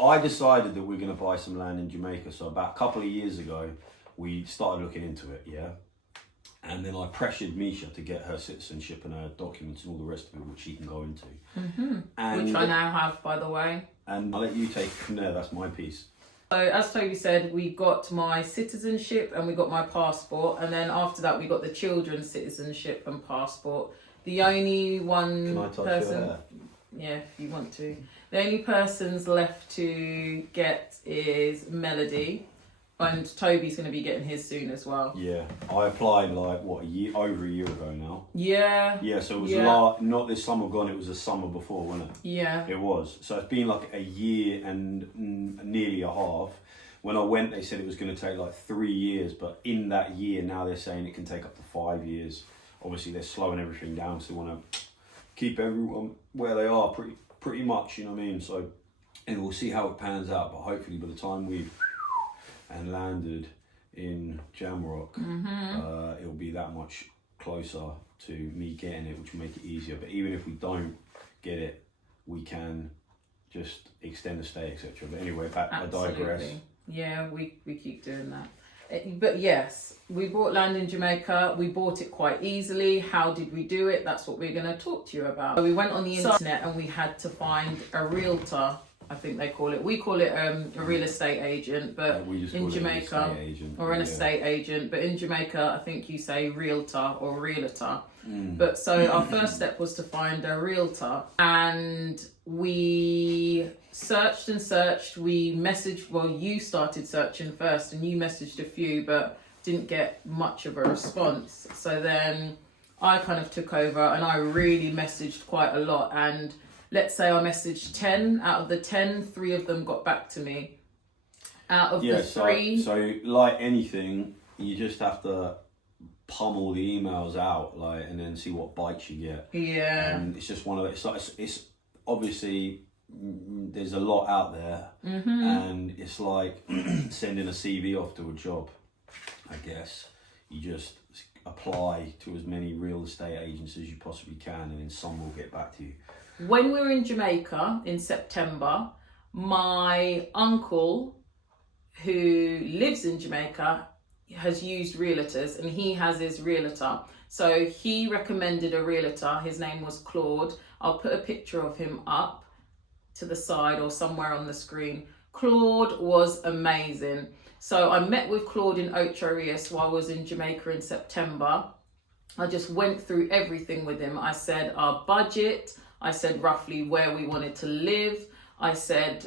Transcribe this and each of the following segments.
I decided that we're going to buy some land in Jamaica. So about a couple of years ago, we started looking into it, yeah? And then I pressured Misha to get her citizenship and her documents and all the rest of it, which she can go into. And which I now have, by the way. And I'll let you take it from there. That's my piece. So as Toby said, we got my citizenship and we got my passport. And then after that, we got the children's citizenship and passport. The only one Can I touch person... your hair? Yeah, if you want to. The only persons left to get is Melody. And Toby's going to be getting his soon as well. Yeah, I applied like over a year ago now. Yeah. Yeah, so it was not this summer gone. It was the summer before, wasn't it? Yeah. It was. So it's been like a year and nearly a half. When I went, they said it was going to take like 3 years, but in that year now they're saying it can take up to 5 years. Obviously, they're slowing everything down, so they want to keep everyone where they are, pretty much. You know what I mean? So, and we'll see how it pans out. But hopefully, by the time we've and landed in Jamrock, it'll be that much closer to me getting it, which will make it easier. But even if we don't get it, we can just extend the stay, etc. But anyway, I digress. Yeah, we keep doing that. But yes, we bought land in Jamaica. We bought it quite easily. How did we do it? That's what we're going to talk to you about. So we went on the internet and we had to find a realtor. I think they call it. We call it a real estate agent, but in Jamaica, or an estate agent. But in Jamaica, I think you say realtor or realtor. But so our first step was to find a realtor, and we searched and searched. We messaged. Well, you started searching first, and you messaged a few, but didn't get much of a response. So then I kind of took over, and I really messaged quite a lot. And let's say I messaged 10, out of the 10, 3 of them got back to me. Out of the 3... So like anything, you just have to pummel the emails out, like, and then see what bites you get. Yeah. And it's just one of it's obviously, there's a lot out there, and it's like sending a CV off to a job, I guess. You just apply to as many real estate agents as you possibly can, and then some will get back to you. When we were in Jamaica in September, my uncle, who lives in Jamaica, has used realtors, and he has his realtor. So he recommended a realtor. His name was Claude. I'll put a picture of him up to the side or somewhere on the screen. Claude was amazing. So I met with Claude in Ocho Rios while I was in Jamaica in September. I just went through everything with him. I said our budget. I said roughly where we wanted to live. I said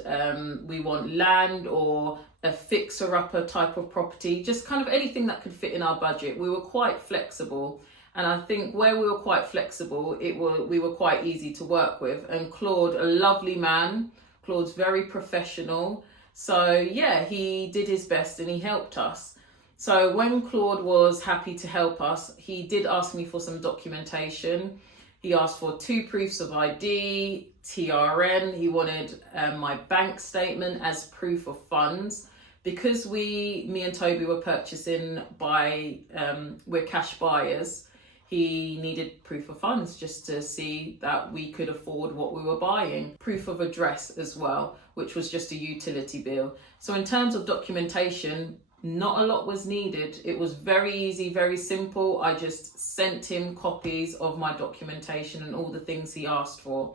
we want land or a fixer-upper type of property, just kind of anything that could fit in our budget. We were quite flexible, and I think where we were quite flexible, we were quite easy to work with. And Claude, a lovely man. Claude's very professional. So yeah, he did his best and he helped us. So when Claude was happy to help us, he did ask me for some documentation. He asked for 2 proofs of ID, TRN. He wanted my bank statement as proof of funds. Because me and Toby were purchasing we're cash buyers, he needed proof of funds just to see that we could afford what we were buying. Proof of address as well, which was just a utility bill. So in terms of documentation, not a lot was needed. It was very easy, very simple. I just sent him copies of my documentation and all the things he asked for.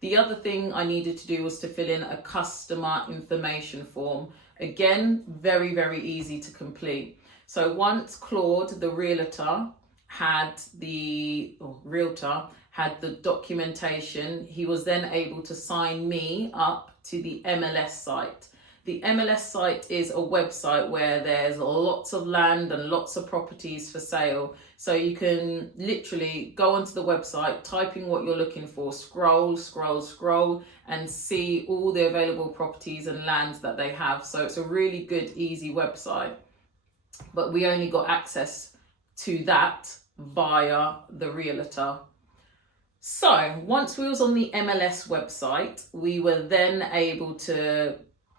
The other thing I needed to do was to fill in a customer information form. Again, very, very easy to complete. So once Claude, the realtor, had the documentation, he was then able to sign me up to the MLS site. The MLS site is a website where there's lots of land and lots of properties for sale. So you can literally go onto the website, type in what you're looking for, scroll, and see all the available properties and lands that they have. So it's a really good, easy website. But we only got access to that via the realtor. So once we was on the MLS website, we were then able to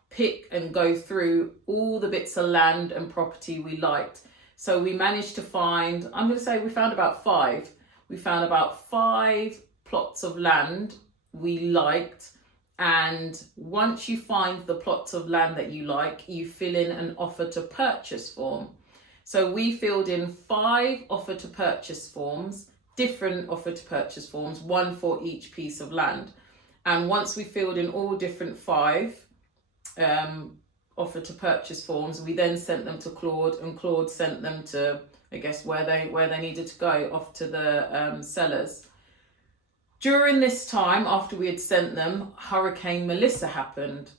pick and go through all the bits of land and property we liked. So we managed to find, I'm going to say we found about 5. We found about 5 plots of land we liked, And once you find the plots of land that you like, you fill in an offer to purchase form. So we filled in 5 offer to purchase forms, different offer to purchase forms, one for each piece of land. And once we filled in all different 5 offer to purchase forms, we then sent them to Claude, and Claude sent them to, I guess, where they needed to go, off to the sellers. During this time, after we had sent them, Hurricane Melissa happened.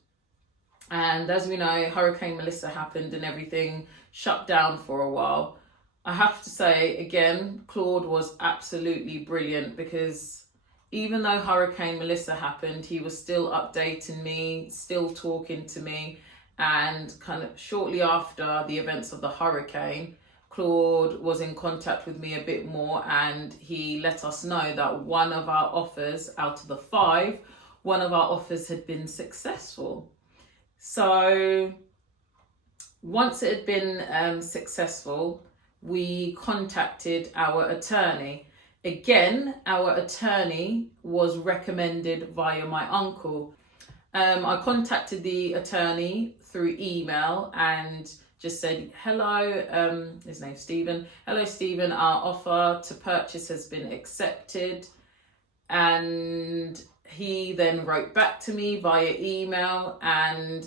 And as we know, Hurricane Melissa happened and everything shut down for a while. I have to say, again, Claude was absolutely brilliant, because even though Hurricane Melissa happened, he was still updating me, still talking to me. And kind of shortly after the events of the hurricane, Claude was in contact with me a bit more, and he let us know that one of our offers out of the 5, one of our offers had been successful. So once it had been successful, we contacted our attorney. Again, our attorney was recommended via my uncle. I contacted the attorney through email and just said, hello, his name's Stephen. Hello, Stephen, our offer to purchase has been accepted. And he then wrote back to me via email and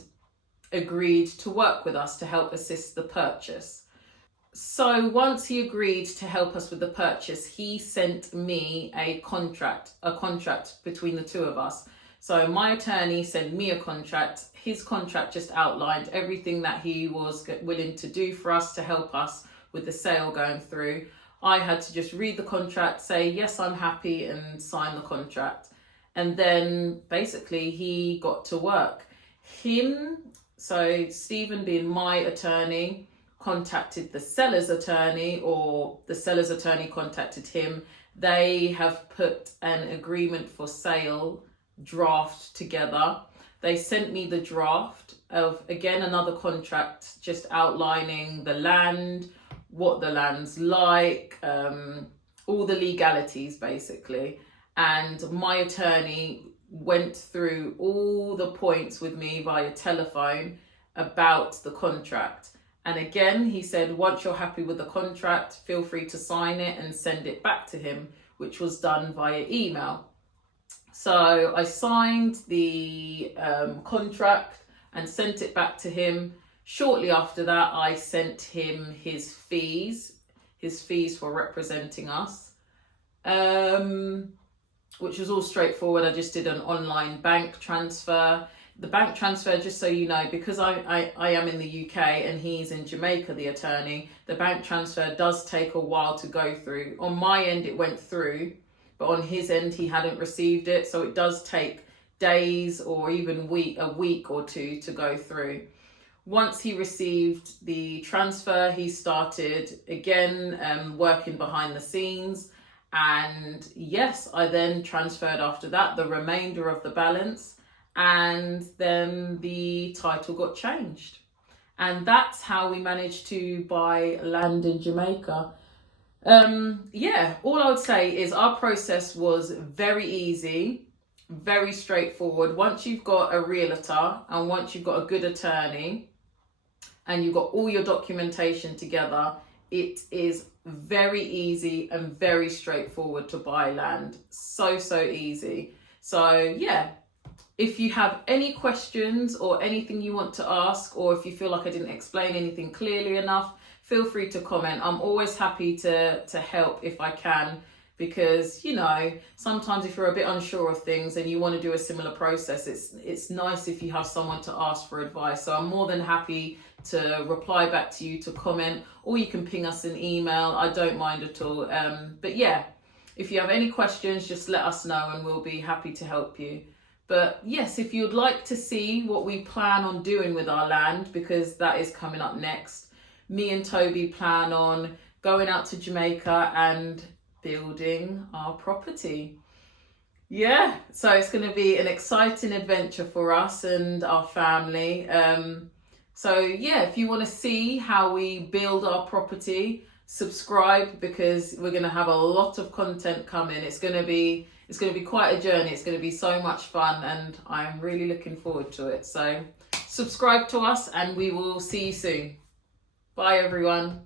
agreed to work with us to help assist the purchase. So once he agreed to help us with the purchase, he sent me a contract between the two of us. So my attorney sent me a contract. His contract just outlined everything that he was willing to do for us to help us with the sale going through. I had to just read the contract, say, yes, I'm happy, and sign the contract. And then basically he got to work. So Stephen, being my attorney, contacted the seller's attorney, or the seller's attorney contacted him. They have put an agreement for sale draft together. They sent me the draft of, again, another contract just outlining the land, what the land's like, all the legalities basically. And my attorney went through all the points with me via telephone about the contract. And again, he said, once you're happy with the contract, feel free to sign it and send it back to him, which was done via email. So I signed the contract and sent it back to him. Shortly after that, I sent him his fees for representing us, which was all straightforward. I just did an online bank transfer. The bank transfer, just so you know, because I am in the UK and he's in Jamaica, the attorney, the bank transfer does take a while to go through. On my end, it went through, but on his end, he hadn't received it. So it does take days or even a week or two to go through. Once he received the transfer, he started again working behind the scenes. And yes, I then transferred after that the remainder of the balance, and then the title got changed. And that's how we managed to buy land in Jamaica. All I would say is our process was very easy, very straightforward. Once you've got a realtor and once you've got a good attorney and you've got all your documentation together, it is very easy and very straightforward to buy land. So easy. So yeah, if you have any questions or anything you want to ask, or if you feel like I didn't explain anything clearly enough, feel free to comment. I'm always happy to help if I can, because, you know, sometimes if you're a bit unsure of things and you want to do a similar process, it's nice if you have someone to ask for advice. So I'm more than happy to reply back to you, to comment, or you can ping us an email. I don't mind at all. But yeah, if you have any questions, just let us know and we'll be happy to help you. But yes, if you'd like to see what we plan on doing with our land, because that is coming up next, me and Toby plan on going out to Jamaica and building our property. Yeah, so it's going to be an exciting adventure for us and our family. So yeah, if you want to see how we build our property, subscribe, because we're going to have a lot of content coming. It's going to be it's going to be quite a journey. It's going to be so much fun, and I'm really looking forward to it. So subscribe to us, and we will see you soon. Bye, everyone.